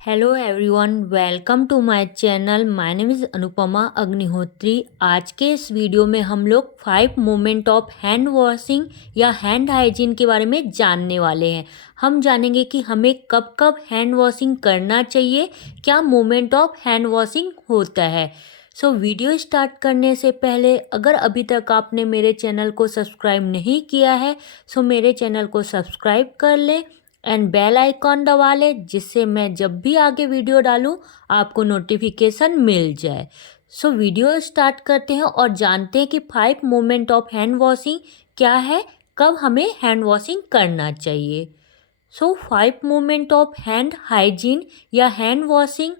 Hello everyone, welcome to my channel. My name is Anupama Agnihotri. आज के इस वीडियो में हम लोग 5 मोमेंट ऑफ हैंड वॉशिंग या हैंड हाइजीन के बारे में जानने वाले हैं। हम जानेंगे कि हमें कब कब हैंड वॉशिंग करना चाहिए, क्या मोमेंट ऑफ हैंड वॉशिंग होता है। वीडियो स्टार्ट करने से पहले अगर अभी तक आपने मेरे चैनल को सब्सक्राइब नहीं किया है मेरे चैनल को सब्सक्राइब कर लें एंड बेल आइकॉन दबा लें, जिससे मैं जब भी आगे वीडियो डालूं आपको नोटिफिकेशन मिल जाए। वीडियो स्टार्ट करते हैं और जानते हैं कि 5 मोमेंट ऑफ हैंड वॉशिंग क्या है, कब हमें हैंड वॉशिंग करना चाहिए। 5 मोमेंट ऑफ हैंड हाइजीन या hand washing.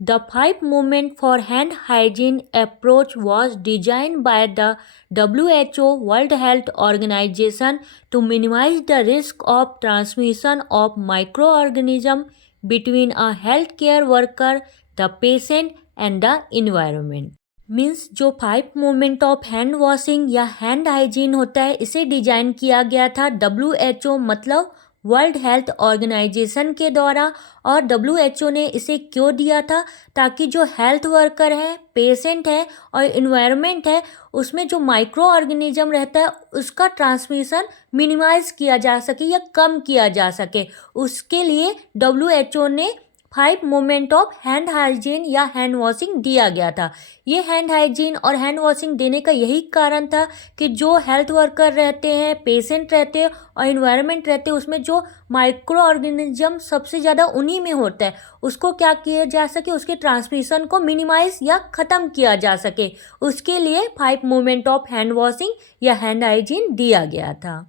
The 5 movement for hand hygiene approach was designed by the WHO World Health Organization to minimize the risk of transmission of microorganisms between a healthcare worker, the patient and the environment. Means जो 5 moment of hand washing या hand hygiene होता है, इसे design किया गया था WHO मतलब world health organisation के द्वारा। और WHO ने इसे क्यों दिया था, ताकि जो हेल्थ वर्कर है, पेशेंट है और इन्वायरमेंट है, उसमें जो माइक्रो ऑर्गेनिज्म रहता है उसका ट्रांसमिशन मिनिमाइज किया जा सके या कम किया जा सके। उसके लिए WHO ने 5 मोमेंट ऑफ हैंड हाइजीन या हैंड वॉशिंग दिया गया था। ये हैंड हाइजीन और हैंड वॉशिंग देने का यही कारण था कि जो हेल्थ वर्कर रहते हैं, पेशेंट रहते हैं और इन्वायरमेंट रहते हैं, उसमें जो माइक्रो ऑर्गेनिज्म सबसे ज़्यादा उन्हीं में होता है, उसको क्या किया जा सके, उसके ट्रांसमिशन को मिनिमाइज या ख़त्म किया जा सके। उसके लिए 5 मोमेंट ऑफ हैंड वॉशिंग या हैंड हाइजीन दिया गया था।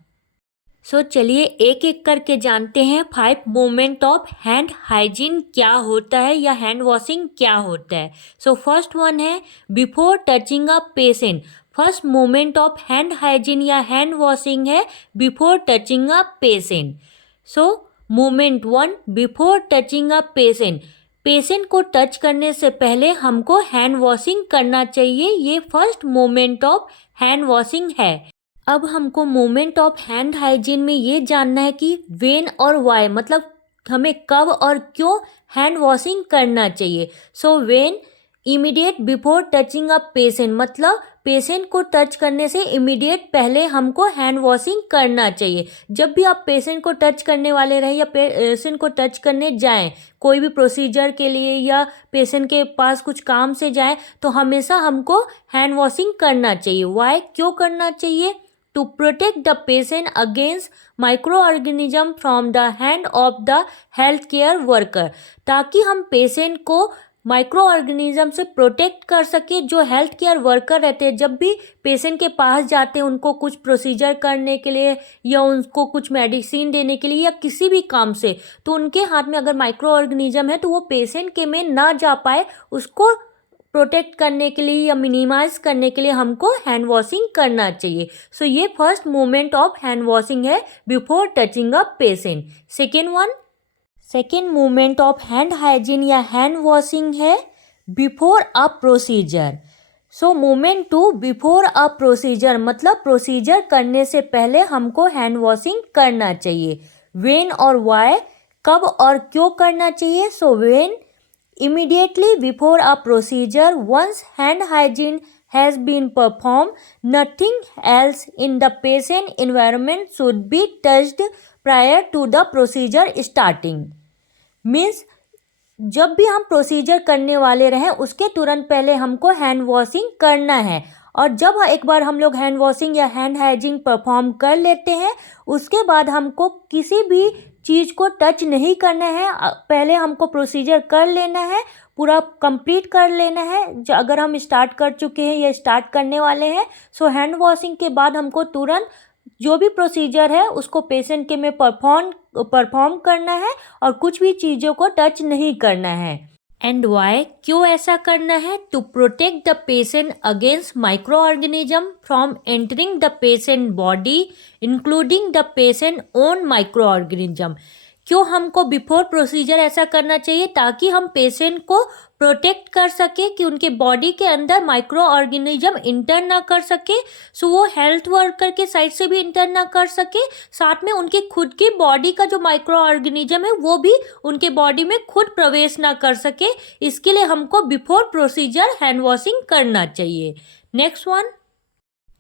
चलिए एक एक करके जानते हैं 5 मोमेंट ऑफ हैंड हाइजीन क्या होता है या हैंड वॉशिंग क्या होता है। फर्स्ट वन है before touching a patient. First moment of hand hygiene या हैंड वॉशिंग है before touching a patient. Moment 1 before touching a patient. Patient को टच करने से पहले हमको हैंड वॉशिंग करना चाहिए, ये first moment of hand washing है। अब हमको मोमेंट ऑफ हैंड हाइजीन में ये जानना है कि व्हेन और व्हाई, मतलब हमें कब और क्यों हैंड वॉशिंग करना चाहिए। When immediate before touching a patient, मतलब पेशेंट को टच करने से इमीडिएट पहले हमको हैंड वॉशिंग करना चाहिए। जब भी आप पेशेंट को टच करने वाले रहें या पेशेंट को टच करने जाएं, कोई भी प्रोसीजर के लिए या पेशेंट के पास कुछ काम से जाएं, तो हमेशा हमको हैंड वॉशिंग करना चाहिए। व्हाई, क्यों करना चाहिए? To protect the patient against microorganism from the hand of the healthcare worker, ताकि हम पेशेंट को माइक्रो ऑर्गेनिज्म से प्रोटेक्ट कर सके। जो हेल्थ केयर वर्कर रहते हैं, जब भी पेशेंट के पास जाते हैं उनको कुछ प्रोसीजर करने के लिए या उनको कुछ मेडिसिन देने के लिए या किसी भी काम से, तो उनके हाथ में अगर माइक्रो ऑर्गेनिज्म है तो वो पेशेंट के में ना जा पाए, उसको प्रोटेक्ट करने के लिए या मिनिमाइज करने के लिए हमको हैंड वॉशिंग करना चाहिए। ये first moment of hand washing है before touching a patient. Second moment of hand hygiene या हैंड वॉशिंग है before a procedure. Moment 2 before a procedure, मतलब प्रोसीजर करने से पहले हमको हैंड वॉशिंग करना चाहिए। व्हेन और व्हाई, कब और क्यों करना चाहिए। When immediately before a procedure, once hand hygiene has been performed, nothing else in the patient environment should be touched prior to the procedure starting. Means जब भी हम प्रोसीजर करने वाले रहें उसके तुरंत पहले हमको हैंड वॉशिंग करना है। और जब एक बार हम लोग हैंड वॉशिंग या हैंड हाइजीन परफॉर्म कर लेते हैं, उसके बाद हमको किसी भी चीज़ को टच नहीं करना है। पहले हमको प्रोसीजर कर लेना है, पूरा कंप्लीट कर लेना है। अगर हम स्टार्ट कर चुके हैं या स्टार्ट करने वाले हैं, हैंड वॉशिंग के बाद हमको तुरंत जो भी प्रोसीजर है उसको पेशेंट के में परफॉर्म करना है और कुछ भी चीज़ों को टच नहीं करना है। एंड वाई, क्यों ऐसा करना है? To protect the patient against micro organism from entering the patient body, including the patient own micro organism. क्यों हमको बिफोर प्रोसीजर ऐसा करना चाहिए? ताकि हम पेशेंट को प्रोटेक्ट कर सके कि उनके बॉडी के अंदर माइक्रो ऑर्गेनिज्म इंटर ना कर सके, सो वो हेल्थ वर्कर के साइड से भी इंटर ना कर सके, साथ में उनकी खुद की बॉडी का जो माइक्रो ऑर्गेनिज्म है वो भी उनके बॉडी में खुद प्रवेश ना कर सके। इसके लिए हमको बिफोर प्रोसीजर हैंड वॉशिंग करना चाहिए। Next one,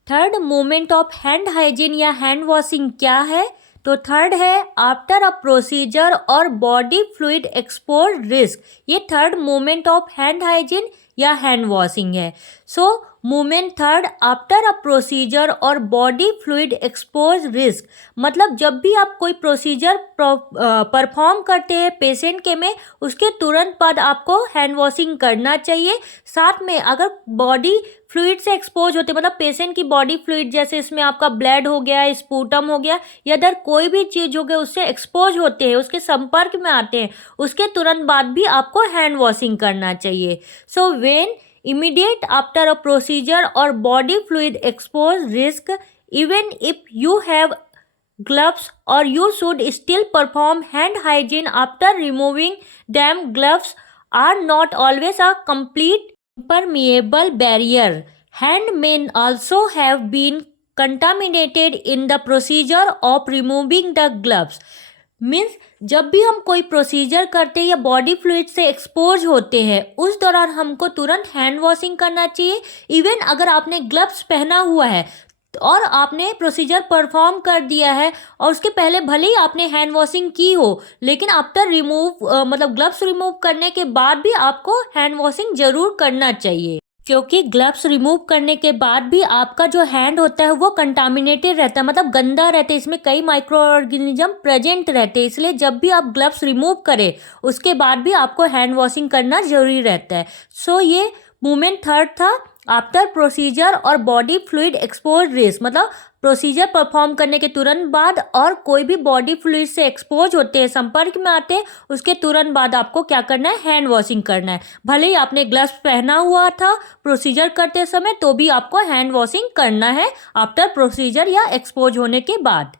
third moment of hand hygiene या हैंड वॉशिंग क्या है? तो थर्ड है आफ्टर अ प्रोसीजर और बॉडी फ्लूइड एक्सपोज रिस्क। ये third moment of hand hygiene या हैंड वॉशिंग है। सो moment third after a procedure और बॉडी फ्लूइड एक्सपोज रिस्क, मतलब जब भी आप कोई प्रोसीजर परफॉर्म करते हैं पेशेंट के में, उसके तुरंत बाद आपको हैंड वॉशिंग करना चाहिए। साथ में अगर बॉडी फ्लूइड से एक्सपोज होते, मतलब पेशेंट की बॉडी फ्लूइड जैसे इसमें आपका ब्लड हो गया, स्पूटम हो गया या अदर कोई भी चीज़ हो गया, उससे एक्सपोज होते हैं, उसके संपर्क में आते हैं, उसके तुरंत बाद भी आपको हैंड वॉशिंग करना चाहिए। So when immediate after a procedure or body fluid expose risk, even if you have gloves, or you should still perform hand hygiene after removing them. Gloves are not always a complete impermeable barrier. Hand may also have been contaminated in the procedure of removing the gloves. Means जब भी हम कोई procedure करते हैं या body fluid से expose होते हैं, उस दौरान हमको तुरंत हैंड वॉशिंग करना चाहिए। इवन अगर आपने ग्लव्स पहना हुआ है और आपने प्रोसीजर परफॉर्म कर दिया है और उसके पहले भले ही आपने हैंड वॉशिंग की हो, लेकिन आफ्टर रिमूव मतलब ग्लव्स रिमूव करने के बाद भी आपको हैंड वॉशिंग जरूर करना चाहिए, क्योंकि ग्लव्स रिमूव करने के बाद भी आपका जो हैंड होता है वो कंटामिनेटेड रहता है, मतलब गंदा रहता है, इसमें कई माइक्रो ऑर्गेनिज्म प्रेजेंट रहते हैं। इसलिए जब भी आप ग्लव्स रिमूव करें उसके बाद भी आपको हैंड वॉशिंग करना जरूरी रहता है। सो ये मोमेंट थर्ड था आफ्टर प्रोसीजर और बॉडी फ्लूइड एक्सपोज रिस्क, मतलब प्रोसीजर परफॉर्म करने के तुरंत बाद और कोई भी बॉडी फ्लूइड से एक्सपोज होते हैं, संपर्क में आते हैं, उसके तुरंत बाद आपको क्या करना है? हैंड वॉशिंग करना है। भले ही आपने ग्लव्स पहना हुआ था प्रोसीजर करते समय, तो भी आपको हैंड वॉशिंग करना है आफ्टर प्रोसीजर या एक्सपोज होने के बाद।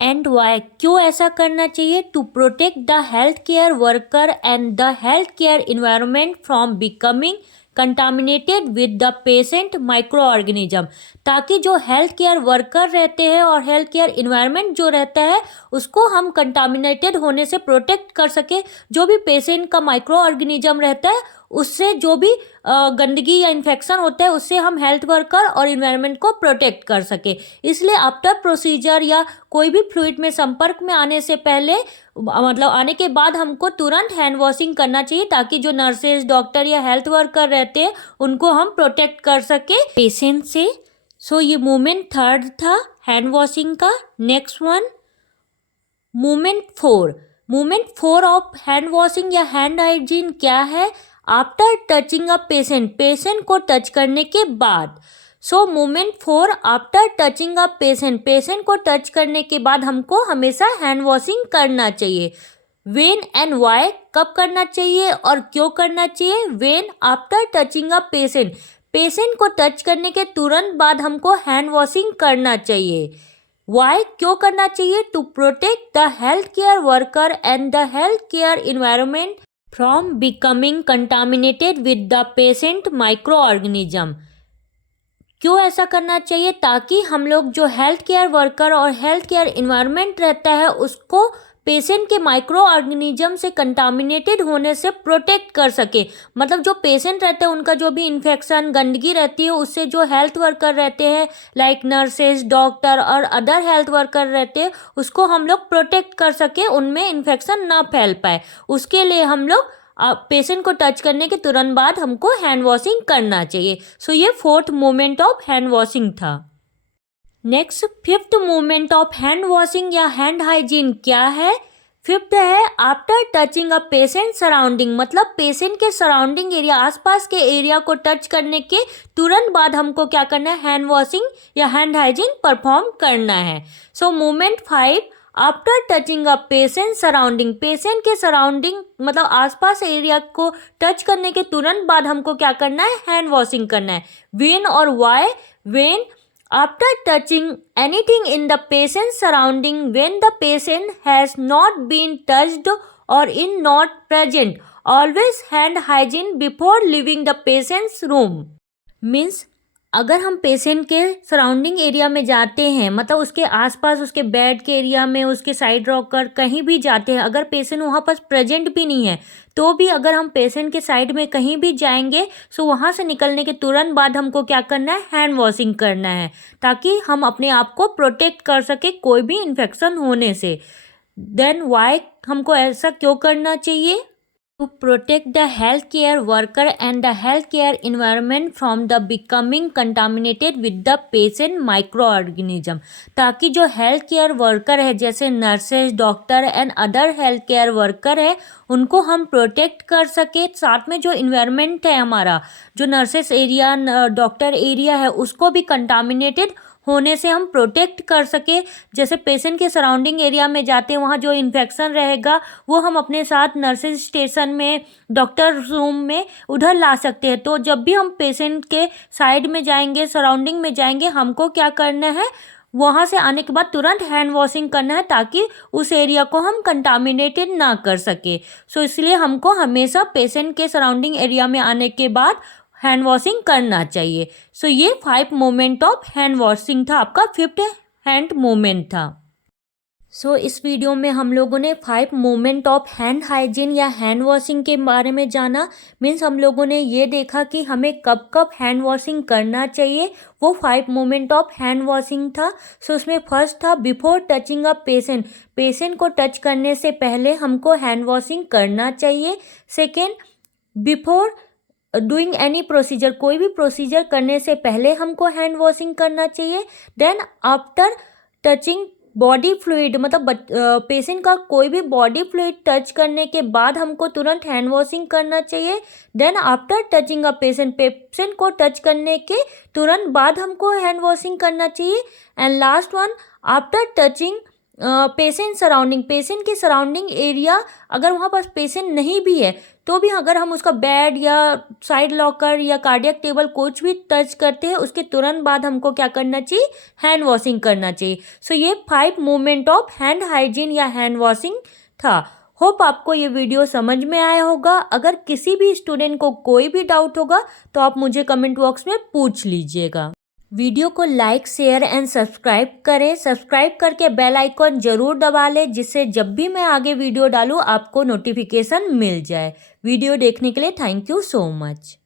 एंड वाई, क्यों ऐसा करना चाहिए? To protect the health care worker and the health care environment from becoming contaminated with the patient micro organism, ताकि जो हेल्थ केयर वर्कर रहते हैं और हेल्थ केयर इन्वायरमेंट जो रहता है उसको हम कंटामिनेटेड होने से प्रोटेक्ट कर सके। जो भी पेशेंट का माइक्रो ऑर्गेनिज्म रहता है उससे जो भी गंदगी या इन्फेक्शन होता है उससे हम हेल्थ वर्कर और इन्वायरमेंट को प्रोटेक्ट कर सके। इसलिए आफ्टर प्रोसीजर या कोई भी फ्लूइड में संपर्क में आने से पहले, मतलब आने के बाद हमको तुरंत हैंड वॉशिंग करना चाहिए, ताकि जो नर्सेज, डॉक्टर या हेल्थ वर्कर रहते हैं उनको हम प्रोटेक्ट कर सके पेशेंट से। सो ये मोमेंट थर्ड था हैंड वॉशिंग का। Next one, moment four. Moment four of hand washing या हैंड हाइजीन क्या है? After touching a patient, patient को टच करने के बाद। सो moment four after touching a patient, patient को टच करने के बाद हमको हमेशा हैंड वॉशिंग करना चाहिए। वेन एंड वाई, कब करना चाहिए और क्यों करना चाहिए? When after touching a patient, patient को टच करने के तुरंत बाद हमको हैंड वॉशिंग करना चाहिए। वाई, क्यों करना चाहिए? To protect the health care worker and the health care environment from becoming contaminated with the patient micro organism. क्यों ऐसा करना चाहिए? ताकि हम लोग जो हेल्थ केयर वर्कर और हेल्थ केयर इन्वायरमेंट रहता है उसको पेशेंट के माइक्रो ऑर्गेनिज्म से कंटामिनेटेड होने से प्रोटेक्ट कर सके। मतलब जो पेशेंट रहते हैं उनका जो भी इन्फेक्शन, गंदगी रहती है, उससे जो हेल्थ वर्कर रहते हैं लाइक नर्सेज, डॉक्टर और अदर हेल्थ वर्कर रहते हैं, उसको हम लोग प्रोटेक्ट कर सके, उनमें इन्फेक्शन ना फैल पाए। उसके लिए हम लोग पेशेंट को टच करने के तुरंत बाद हमको हैंड वॉशिंग करना चाहिए। सो ये fourth moment of hand washing था। Next, fifth moment of hand washing या हैंड हाइजीन क्या है? फिफ्थ है after touching a patient surrounding, मतलब पेशेंट के सराउंडिंग एरिया, आसपास के एरिया को टच करने के तुरंत बाद हमको क्या करना है? हैंड वॉशिंग या हैंड हाइजीन परफॉर्म करना है। सो moment five after touching a patient surrounding, patient के सराउंडिंग मतलब आसपास एरिया को टच करने के तुरंत बाद हमको क्या करना है? हैंड वॉशिंग करना है। वेन और why? When After touching anything in the patient's surrounding when the patient has not been touched or is not present, always hand hygiene before leaving the patient's room. Means अगर हम patient के surrounding area में जाते हैं, मतलब उसके आसपास, उसके बेड के एरिया में, उसके साइड रॉकर कहीं भी जाते हैं, अगर पेशेंट वहाँ पर प्रेजेंट भी नहीं है तो भी अगर हम पेशेंट के साइड में कहीं भी जाएंगे सो वहाँ से निकलने के तुरंत बाद हमको क्या करना है, हैंड वॉशिंग करना है, ताकि हम अपने आप को प्रोटेक्ट कर सके कोई भी इन्फेक्शन होने से. देन वाई हमको ऐसा क्यों करना चाहिए? To protect the healthcare worker and the healthcare environment from the becoming contaminated with the patient microorganism. ताकि जो हेल्थ केयर वर्कर है, जैसे nurses, doctor and other health care worker है, उनको हम प्रोटेक्ट कर सके. साथ में जो इन्वायरमेंट है हमारा, जो नर्सेस एरिया, डॉक्टर एरिया है, उसको भी कंटामिनेटेड होने से हम प्रोटेक्ट कर सके. जैसे पेशेंट के सराउंडिंग एरिया में जाते हैं, वहाँ जो इन्फेक्शन रहेगा वो हम अपने साथ नर्सिंग स्टेशन में, डॉक्टर रूम में उधर ला सकते हैं. तो जब भी हम पेशेंट के साइड में जाएंगे, सराउंडिंग में जाएंगे, हमको क्या करना है, वहाँ से आने के बाद तुरंत हैंड वॉशिंग करना है, ताकि उस एरिया को हम कंटामिनेटेड ना कर सके. सो इसलिए हमको हमेशा पेशेंट के सराउंडिंग एरिया में आने के बाद हैंड वॉशिंग करना चाहिए. सो ये 5 मोमेंट ऑफ हैंड वॉशिंग था, आपका 5th हैंड मोमेंट था. सो इस वीडियो में हम लोगों ने 5 मोमेंट ऑफ हैंड हाइजीन या हैंड वॉशिंग के बारे में जाना. मीन्स हम लोगों ने ये देखा कि हमें कब कब हैंड वॉशिंग करना चाहिए. वो 5 मोमेंट ऑफ हैंड वॉशिंग था. सो उसमें फर्स्ट था before touching a patient. Patient को टच करने से पहले हमको हैंड वॉशिंग करना चाहिए. Second, before doing any procedure, कोई भी प्रोसीजर करने से पहले हमको हैंड वॉशिंग करना चाहिए. Then after touching body fluid, मतलब पेशेंट का कोई भी बॉडी फ्लूइड टच करने के बाद हमको तुरंत हैंड वॉशिंग करना चाहिए. Then after touching a patient, patient को टच करने के तुरंत बाद हमको हैंड वॉशिंग करना चाहिए. And last one, after touching patient surrounding, patient के सराउंडिंग एरिया अगर वहाँ पास पेशेंट नहीं भी है तो भी अगर हम उसका बेड या साइड लॉकर या कार्डियक टेबल कुछ भी टच करते हैं, उसके तुरंत बाद हमको क्या करना चाहिए, हैंड वॉशिंग करना चाहिए. सो ये 5 मोमेंट ऑफ हैंड हाइजीन या हैंड वॉशिंग था. होप आपको ये वीडियो समझ में आया होगा. अगर किसी भी स्टूडेंट को कोई भी डाउट होगा तो आप मुझे कमेंट बॉक्स में पूछ लीजिएगा. वीडियो को लाइक, शेयर एंड सब्सक्राइब करें. सब्सक्राइब करके बेल आइकॉन ज़रूर दबा लें, जिससे जब भी मैं आगे वीडियो डालूँ आपको नोटिफिकेशन मिल जाए. वीडियो देखने के लिए थैंक यू सो मच.